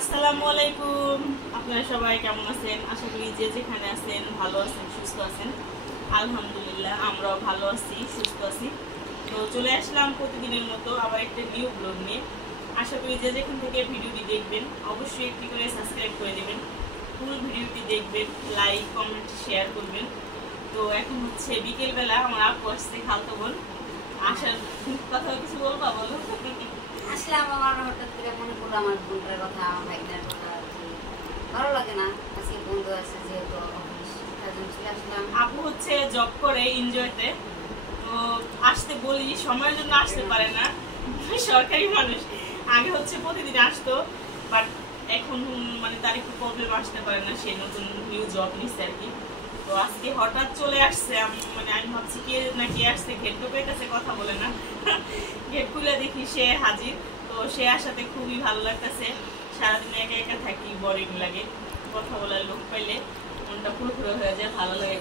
আসসালামু আলাইকুম। আপনারা সবাই কেমন আছেন? আশা করি যে যেখানে আছেন ভালো আছেন, সুস্থ আছেন। আলহামদুলিল্লাহ আমরাও ভালো আছি, সুস্থ আছি। তো চলে আসলাম প্রতিদিনের মতো আবার একটা নিউ ব্লগ নিয়ে। আশা করি যে যেখান থেকে ভিডিওটি দেখবেন অবশ্যই একটি করে সাবস্ক্রাইব করে দেবেন, ফুল ভিডিওটি দেখবেন, লাইক কমেন্ট শেয়ার করবেন। তো এখন হচ্ছে বিকেলবেলা, আমার আপু আসছে, খালতো বোন। আসার কথা কিছু বলবা? বলো। আসলাম, আমার হঠাৎ করে মনে পড়লো আমার বোনটার কথা, আমার ভাইটার কথা। ভালো লাগে না, আজকে বন্ধু আছে যেহেতু অফিস, তার জন্য চলে আসলাম। আপু হচ্ছে জব করে এনজয়তে, তো আসতে বলি সময়ের জন্য আসতে পারে না, সরকারি মানুষ। আগে হচ্ছে প্রতিদিন আসতো, বাট এখন মানে তার একটু প্রবলেম, আসতে পারে না, সে নতুন নিউ জব নিচ্ছে আর কি। তো আজকে হঠাৎ চলে আসছে, আমি ভাবছি কে না কে আসছে, গেট ঢোকের কাছে কথা বলে না, গেট খুলে দেখি সে হাজির। তো সে আসাতে খুবই ভালো লাগতেছে। সারাদিন একা একা থাকি, বোরিং লাগে, কথা বলার লোক পাইলে মনটা পুরো হয়ে যায়, ভালো লাগে।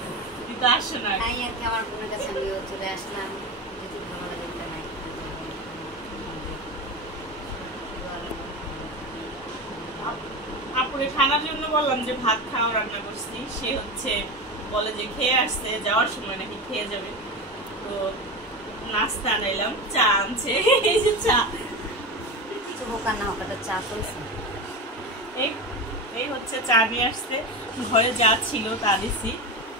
কিন্তু আসছে না, তাই আর কি আমার বোনের কাছে আমিও চলে আসলাম। যদি ভালো লাগে তাই আপুরে খানার জন্য বললাম যে ভাত খাওয়া রান্না করছি, সে হচ্ছে বলে যে খেয়ে আসছে, যাওয়ার সময় নাকি খেয়ে যাবে। তো নাস্তা আনাইলাম, চা আনছে, এই যে চা, কিছু হোকা না হোক, চা চলছে। এই হচ্ছে চা নিয়ে আসছে, ঘরে যা ছিল তা দিছি।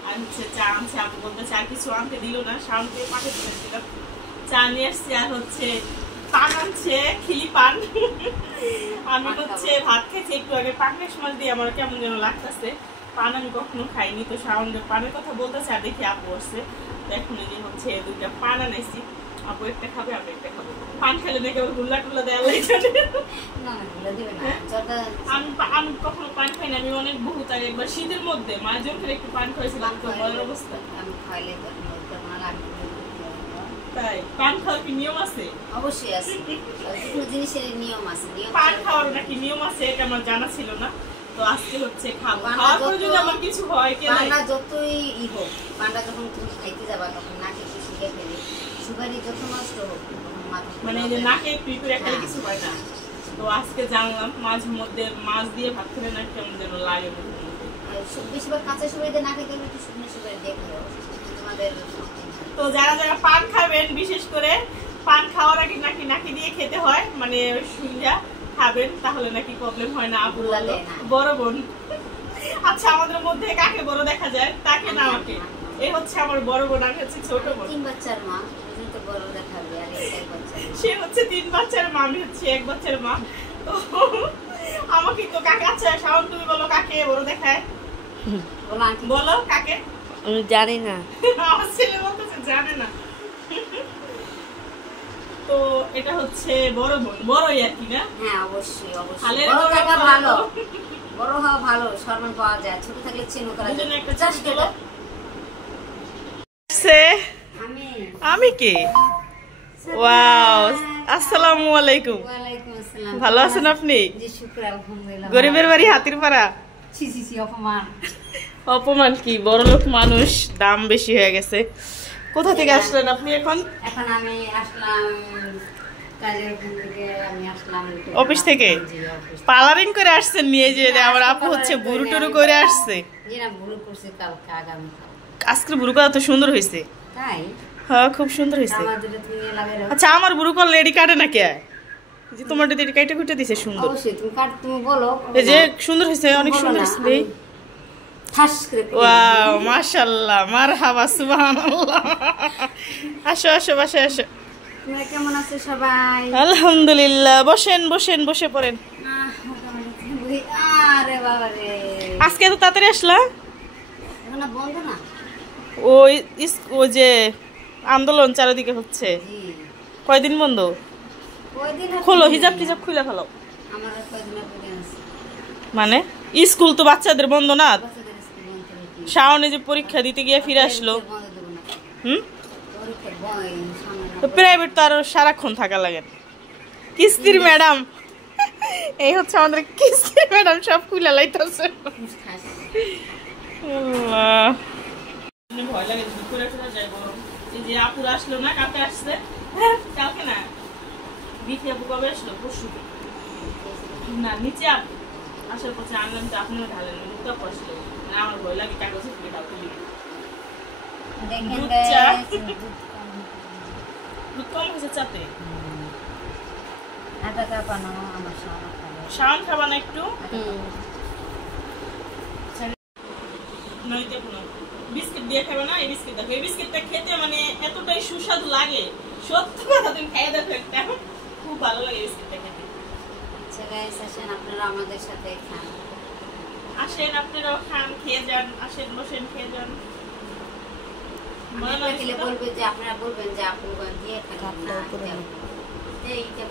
আর হচ্ছে চা আনছে, আপু বলতে চা কিছু আনতে দিল না, সামনে পাঠিয়ে দিয়েছিলাম। চা নিয়ে আসছে, আর হচ্ছে পান আনছে, খিলি পান। আমি হচ্ছে ভাত খেয়েছি একটু আগে, পানের সময় দিয়ে আমার কেমন যেন লাগতেছে। পান আমি কখনো খাইনি, তো সাউন্ডে পানের কথা বলতেছে, আর দেখি আপু আসছে। তো এখন এই যে হচ্ছে দুইটা পান আনাইছি, আপু একটা খাবে, আমি একটা খাবো। পান খেলে নাকি আবার গুল্লা টুল্লা দেওয়া লাগে। আমি কখনো পান খাই না, আমি অনেক বহুত আগে একবার শীতের মধ্যে মায়ের জন্য একটু পান খাইছিলাম, তো বলার অবস্থা। তাই পান খাওয়ার কি নিয়ম আছে? অবশ্যই আছে, জিনিসের নিয়ম আছে। পান খাওয়ার নাকি নিয়ম আছে, এটা আমার জানা ছিল না। তো আজকে হচ্ছে খাবো, খাওয়ার পরে যদি আমার কিছু হয়, পান্ডা যতই হোক, পান্ডা যখন তুমি খাইতে যাবা তখন নাকে একটু শিখে ফেলে, সুপারি যত নষ্ট হোক, মানে এই যে নাকে একটু করে খেলে কিছু হয় না। তো আজকে জানলাম মাঝে মধ্যে মাছ দিয়ে ভাত খেলে না কেমন যেন লাগে। বেশিরভাগ কাঁচা সুপারি দিয়ে নাকে খেলে একটু শুকনো সুপারি দিয়ে খাও তোমাদের। তো যারা যারা পান খাবেন, বিশেষ করে পান খাওয়ার আগে নাকি নাকি দিয়ে খেতে হয়, মানে সুইয়া খাবেন, তাহলে নাকি প্রবলেম হয় না। আপু বড় বোন। আচ্ছা, আমাদের মধ্যে কাকে বড় দেখা যায়? তাকে না আমাকে। এই হচ্ছে আমার বড় বোন, আমি হচ্ছে ছোট বোন। 3 বাচ্চার মা, তো বড় দেখাবে। আর এক বাচ্চা, সে হচ্ছে 3 বাচ্চার মা, আমি হচ্ছে 1 বাচ্চার মা। তো আমাকে তো কাকে, আচ্ছা শাওন তুমি বলো কাকে বড় দেখায়? বলো কাকে? আমি জানি না। আমার ছেলে বলতেছে জানে না। তো এটা হচ্ছে বড় বোন, বড়ই আর কি না? হ্যাঁ অবশ্যই অবশ্যই, বড় থাকা ভালো, বড় হওয়া ভালো, সম্মান পাওয়া যায়। ছোট থাকলে চিহ্ন করা যায়। একটা চাষ গেল। আমি কি? ওয়াও, আসসালামু আলাইকুম। ওয়ালাইকুম আসসালাম। ভালো আছেন আপনি? জি শুকর, আলহামদুলিল্লাহ। গরিবের বাড়ি হাতির পাড়া। ছি ছি ছি, অপমান। অপমান কি, বড়লোক মানুষ, দাম বেশি হয়ে গেছে। কোথা থেকে আসলেন আপনি এখন? এখন আমি আসলাম কাজের ওখান থেকে, আমি আসলাম অফিস থেকে। পার্লারিং করে আসছেন নিয়ে, যে আমার আপু হচ্ছে বুরু টুরু করে আসছে। জি না, বুরু করছে কালকে, আগামী আজকে বুরু করা তো সুন্দর হয়েছে। তাই? হ্যাঁ খুব সুন্দর হয়েছে। আচ্ছা, আমার বুরু কল লেডি কাটে না কে? যে তোমার দিদি কাইটে কুটে দিছে সুন্দর। অবশ্যই তুমি কাট, তুমি বলো। এই যে সুন্দর হয়েছে, অনেক সুন্দর হয়েছে। দেই ঠাস করে। ওয়াও, মাশাআল্লাহ, মারহাবা, সুবহানাল্লাহ। আসো আসো, বাসায় আসো। তোমরা কেমন আছো সবাই? আলহামদুলিল্লাহ। বসেন বসেন, বসে পড়েন। আরে বাবা রে, আজকে তো তাড়াতাড়ি আসলা? এখন বন্ধ না? ওই যে আন্দোলন চারিদিকে হচ্ছে, কয়দিন বন্ধ? খোলো, হিজাব টিজাব খুলে ফেলো। মানে স্কুল তো বাচ্চাদের বন্ধ না? শাওনে যে পরীক্ষা দিতে গিয়ে ফিরে আসলো। প্রাইভেট তো আরো সারাক্ষণ থাকা লাগে। কিস্তির ম্যাডাম, এই হচ্ছে আমাদের কিস্তির ম্যাডাম, সব খুলে লাইতেছে। ভয় লাগে, দুপুরে যায় গরম। এই যে আপুর আসলো না, কালকে আসছে। হ্যাঁ কালকে না, বিথি আপু কবে আসলো? পরশু না, নিচে আপু আসার পথে আনলাম তো আপনিও ঢালেন তো কষ্ট আমার ভয় লাগে কাগজে ফুলে ঢালতে দেখেন দুধ কম হয়েছে চাতে আটা কাপানো আমার শাওন খাবা না একটু বিস্কিট দিয়ে খাবে না এই বিস্কিট দেখো এই বিস্কিটটা খেতে মানে এতটাই সুস্বাদু লাগে সত্যি কথা তুমি খাই দেখো একটা খুব ভালো লাগে বিস্কিটটা খেতে আচ্ছা গাইস আসেন আপনারা আমাদের সাথে খান আসেন আপনারাও খান খেয়ে যান আসেন বসেন খেয়ে যান বলবে যে আপনারা বলবেন যে আপু দিয়ে খান না এইটা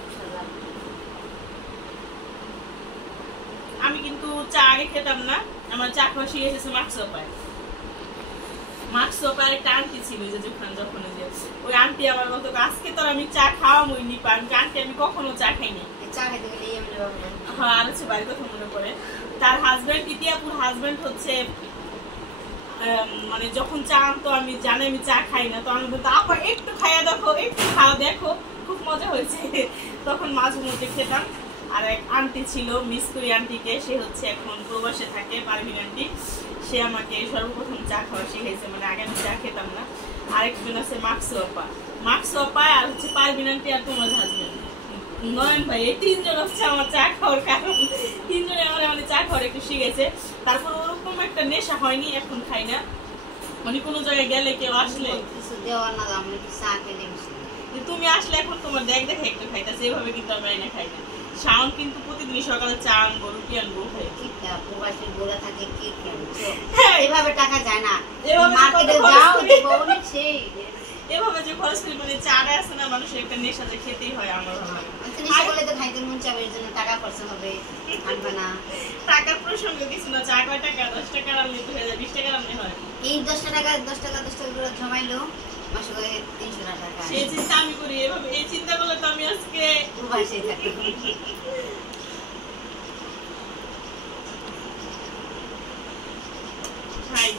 আমি কিন্তু চা আগে খেতাম না আমার চা খাওয়া শিখে এসেছে মার্কস অপায় একটা আন্টি ছিল যে যখন ওই আন্টি আমার বলতো আজকে তো আমি চা খাওয়া মইনি পান আন্টি আমি কখনো চা খাইনি চা খেতে গেলে হ্যাঁ আর হচ্ছে বাড়ির কথা মনে পড়ে তার হাজবেন্ড ইতিয়াপুর হাজবেন্ড হচ্ছে মানে যখন চা আনতো আমি জানি আমি চা খাই না তো আমি বলতো আপা একটু খাইয়া দেখো একটু খাওয়া দেখো খুব মজা হয়েছে তখন মাঝে মধ্যে খেতাম আর এক আন্টি ছিল মিস করি আন্টিকে সে হচ্ছে এখন প্রবাসে থাকে পারভিন আন্টি সে আমাকে সর্বপ্রথম চা খাওয়া শিখেছে মানে আগে আমি চা খেতাম না আরেকজন আছে মার্কস অপা আর হচ্ছে পারভিন আন্টি আর তোমার হাজবেন্ড নয়ন ভাই এই তিনজন হচ্ছে আমার চা খাওয়ার কারণ তিনজনে আমার মানে চা খাওয়ার একটু শিখেছে তারপর ওরকম একটা নেশা হয়নি এখন খাই না মানে কোনো জায়গায় গেলে কেউ আসলে তুমি আসলে এখন তোমার দেখ একটু খাইতেছে এভাবে কিন্তু আমি না খাই না শাওন কিন্তু প্রতিদিন সকালে চা আনবো রুটি আনবো এভাবে টাকা যায় না এভাবে যে খরচ করি মানে চাটা আছে না মানুষের একটা নেশা যে খেতেই হয় আমার টাকার প্রসঙ্গে কিছু না চা কয় টাকা 10 টাকা আনলে 20 টাকা আনলে হয় এই 10 টাকা করে জমাইলো মাসে করে 300 টাকা সেই চিন্তা আমি করি এভাবে এই চিন্তা করলে তো আমি আজকে প্রবাসে থাকি ভাই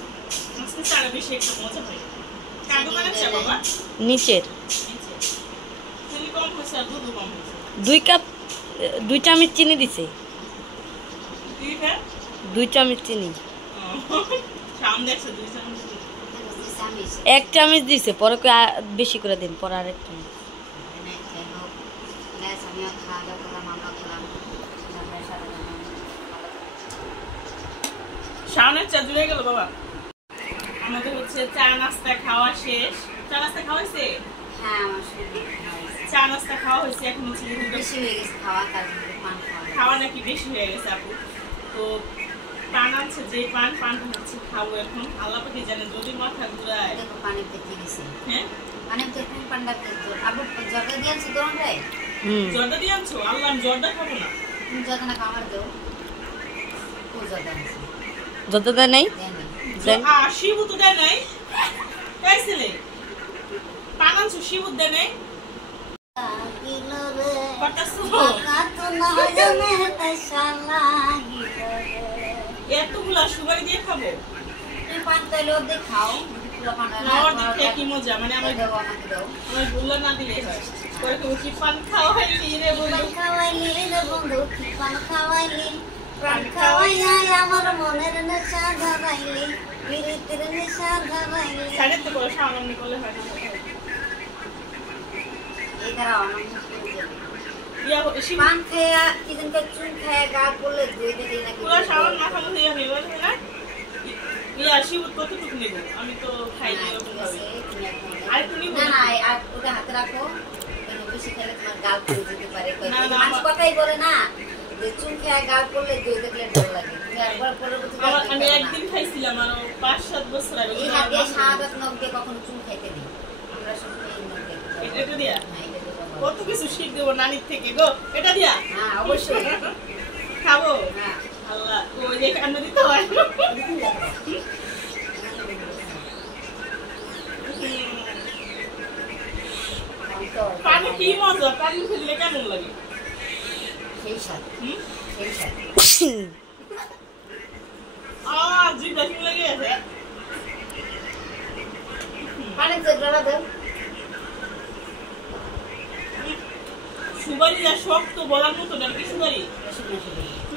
আজকে চাটা বেশি একটা মজা হয় কাগো মানে চা বাবা নিচের চিনি কম হয়েছে আর দুধ কম হয়েছে 2 কাপ 2 চামচ চিনি দিছে 2 চামচ চিনি শাওন দেখছে 2 চামচ 1 চামচ দিছে পরে বেশি করে দিন পরে আরেক চামচ শাওনের চা জুড়ে গেল বাবা আমাদের হচ্ছে চা নাস্তা খাওয়া শেষ চা নাস্তা খাওয়া হয়েছে হ্যাঁ আমার চা নাস্তা খাওয়া হয়েছে এখন হচ্ছে বেশি হয়ে গেছে খাওয়া নাকি বেশি হয়ে গেছে আপু তো পান আছে যে পান হচ্ছে খাবো এখন আল্লাহ পাকে জানে যদি মাথা ঘুরায় পানি পেতে দিছে হ্যাঁ পানি তো কোন পান্ডা আপু জর্দা দিয়েছো দোন রে জর্দা দিয়েছো আল্লাহ আমি জর্দা খাবো না জর্দা না খাওয়ার দাও ও জর্দা আছে যতটা নাই শিবু তো দেয় নাই তাইছিলে পান আনছো শিবু দেয় নাই এতগুলা সুগারি দিয়ে খাবো কি মজা মানে আমার গুলো না দিলে হয় কি পান খাওয়াইলি রে বন্ধু প্রাণ খাওয়াইয়া আমার মনের নেশা ধরাইলি প্রীতির নেশা ধরাইলি সাড়ে তো করে সামনে করলে হয় না এই দ্বারা অনন্ত পান খায়া কিদিনকে চুন খায়া গা পড়লে দুই দিন নাকি পুরো সামান মাথা মধ্যে ইয়া নেব না ইয়া শিবুত কতটুকু নেব আমি তো খাই না আর তুমি না না আর ওটা হাতে রাখো বেশি খেলে তোমার গাল পুড়ে যেতে পারে মানুষ কথাই বলে না যে চুন খায়া গা পড়লে দুই দেখলে ভালো লাগে তুমি একবার পরবর্তীতে আমি একদিন খাইছিলাম আর 5-7 বছর আগে এই হাতে শাহাদাত নখ দিয়ে কখনো চুন খাইতে দিই আমরা সব এই নখ দিয়ে এটা দিয়া কত কিছু শিখ দেব নানির থেকে গো এটা দিয়া হ্যাঁ অবশ্যই খাবো হ্যাঁ আল্লাহ ওই যে কান্না দিতে হয় পানি কি মজা পানি খেলে কেমন লাগে সেই সাথে সেই সাথে জিভটা কি লাগে আছে পানি জেগরা দাও সুবারি যা শক্ত বলার মতো না কি সুবারি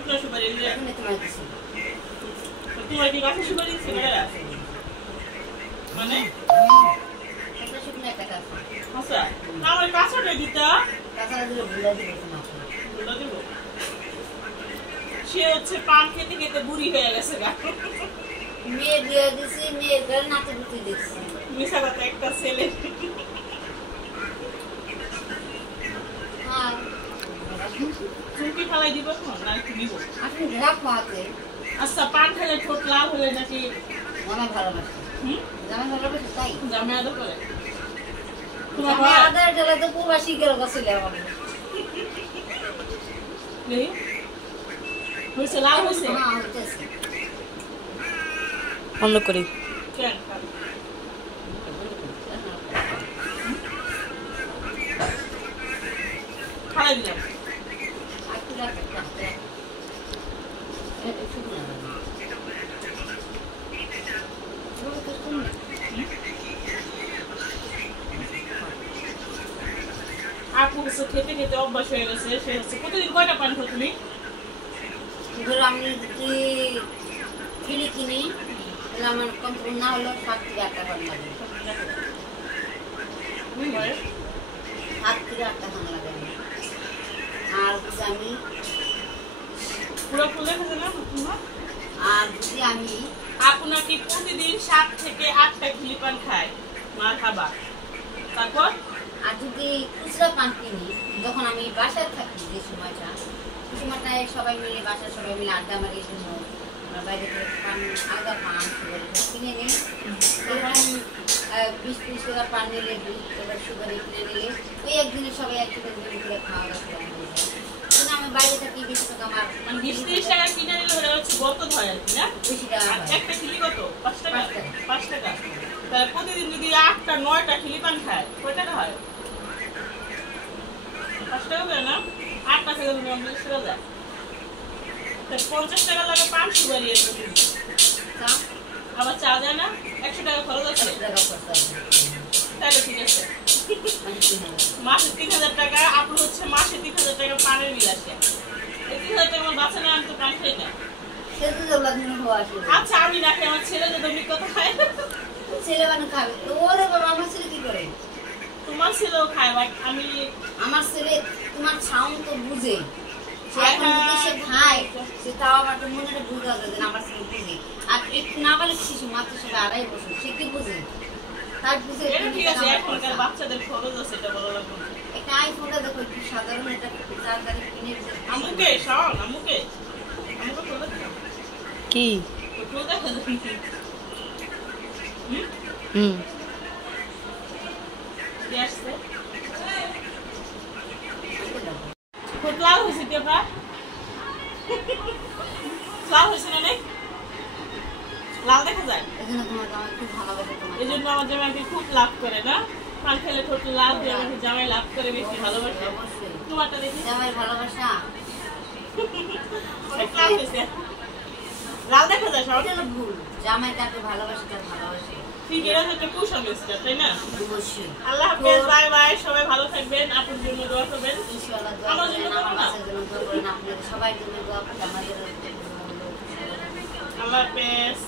শুকনো সুপারি দিয়ে এখন তোমার দিছি তোমার কি কাছে সুপারি দিচ্ছে না মানে একটা শুকনো একটা কাজ আচ্ছা আমার কাঁচাটা দিতা কাঁচা দিলে ভুলা দিবে না বলে দেবো সে হচ্ছে পান খেতে খেতে বুড়ি হয়ে গেছে গা মেয়ে বিয়ে দিছি মেয়ের ঘরে নাতে বুঝতে দিচ্ছি মিশা কথা একটা ছেলে হ্যাঁ চুমকি ফেলাই দিব এখন না একটু দিব আপনি রাখো হাতে আচ্ছা পান খেলে ঠোঁট লাল হলে নাকি জামাই ভালোবাসে জামাই ভালোবাসে তাই জামে আদর করে তোমার জামাই হয়? আদার গেলে তো প্রবাসী গেল গেছিল আমার দেখি হয়েছে লাল হয়েছে হ্যাঁ হইতেছে বন্ধ করি কেন খালাই দিলাম একটু রাখো রাখতে শুকনো আপু হচ্ছে খেতে খেতে অভ্যাস হয়ে গেছে সে হচ্ছে প্রতিদিন কয়টা পান খাও তুমি ধরো আমি যদি কিনে কিনি তাহলে আমার কন্ট্রোল না হলেও 7 থেকে 8 টাকা লাগে 7 থেকে 8 টাকা লাগে আর যদি আমি পুরো ফুল দেখেছে না তোমার আর যদি আমি আপু নাকি প্রতিদিন 7 থেকে 8টা খিলি পান খায় মার খাবার তারপর আর যদি খুচরা পান কিনি যখন আমি বাসায় থাকি যে সময়টায় সবাই মিলে বাসায় সবাই মিলে আড্ডা মারি জন্য আমরা বাইরে থেকে পান আলাদা পান কিনে নিই 20-30 টাকা পান নিলে 20 টাকা সুগারে কিনে নিলে ওই একদিনে সবাই একসাথে মিলে করে খাওয়া দাওয়া করে কিন্তু আমি বাইরে থাকি বেশি টাকা আমার মানে 20-30 টাকা কিনে নিলে ওটা হচ্ছে বরকত হয় আর কি না বেশি টাকা আর হয় একটা খিলি কত 5 টাকা 5 টাকা। 5 টাকা তাহলে প্রতিদিন যদি 8টা 9টা খিলি পান খায় কয় টাকা হয় 5 টাকা করে না 8টা থেকে তুমি 50 টাকা যায় তাহলে 50 টাকা লাগে পান সুপারি এর প্রতিদিন চা আবার চা দেয় না 100 টাকা খরচ আছে 100 টাকা খরচ হয় তাহলে ঠিক আছে মানে 3000 মাসে 3000 টাকা আপনি হচ্ছে মাসে 3000 টাকা পানের বিল আসে এই 3000 টাকা আমার বাচ্চা না আমি তো পান খাই না সেটা তো লাগবে হওয়া আসলে আচ্ছা আমি না খাই আমার ছেলে যদি অমনি কথা খায় ছেলে বানু খাবে তো ওরে বাবা আমার ছেলে কি করে তোমার ছেলেও খায় বাট আমি আমার ছেলে তোমার সাউন্ড তো বুঝে সে এখন হ্যাঁ। যদি সে খায় সে তাও আমার তো মনে বুঝতে হবে যে আমার ছেলে বুঝে আর একটু না বলে শিশু মাত্র সে 2.5 বছর সে কি বুঝে তার বুঝে এটা ঠিক আছে এখনকার বাচ্চাদের খরচ আছে এটা বলা লাগবে না। একটা আইফোনটা দেখো একটু সাধারণ এটা চার্জারে কিনে দিতে আমুকে শাওন আমুকে খোলা কি খোলা হুম কি আসছে খুব লাল হয়েছে কি আপনার লাল হয়েছে না অনেক লাল দেখা যায় এজন্য তোমার জামাই খুব ভালোবাসে তোমার এই জন্য আমার জামাইকে খুব লাভ করে না পান খেলে ঠোঁট লাল হয়ে আমাকে জামাই লাভ করে বেশি ভালোবাসে অবশ্যই তোমারটা দেখি জামাইয়ের ভালোবাসা অনেক লাল হয়েছে লাল দেখা যায় সব এটা হলো ভুল জামাই তাকে ভালোবাসে তার ভালোবাসে ঠিক এটা হচ্ছে কুসংস্কার তাই না অবশ্যই আল্লাহ হাফেজ বাই বাই সবাই ভালো থাকবেন আপনার জন্য দোয়া করবেন ইনশাআল্লাহ দোয়া আমার করেন জন্য আমার করো না। বাচ্চার জন্য দোয়া করেন আপনাদের সবাই জন্য দোয়া করেন আমাদের আল্লাহ হাফেজ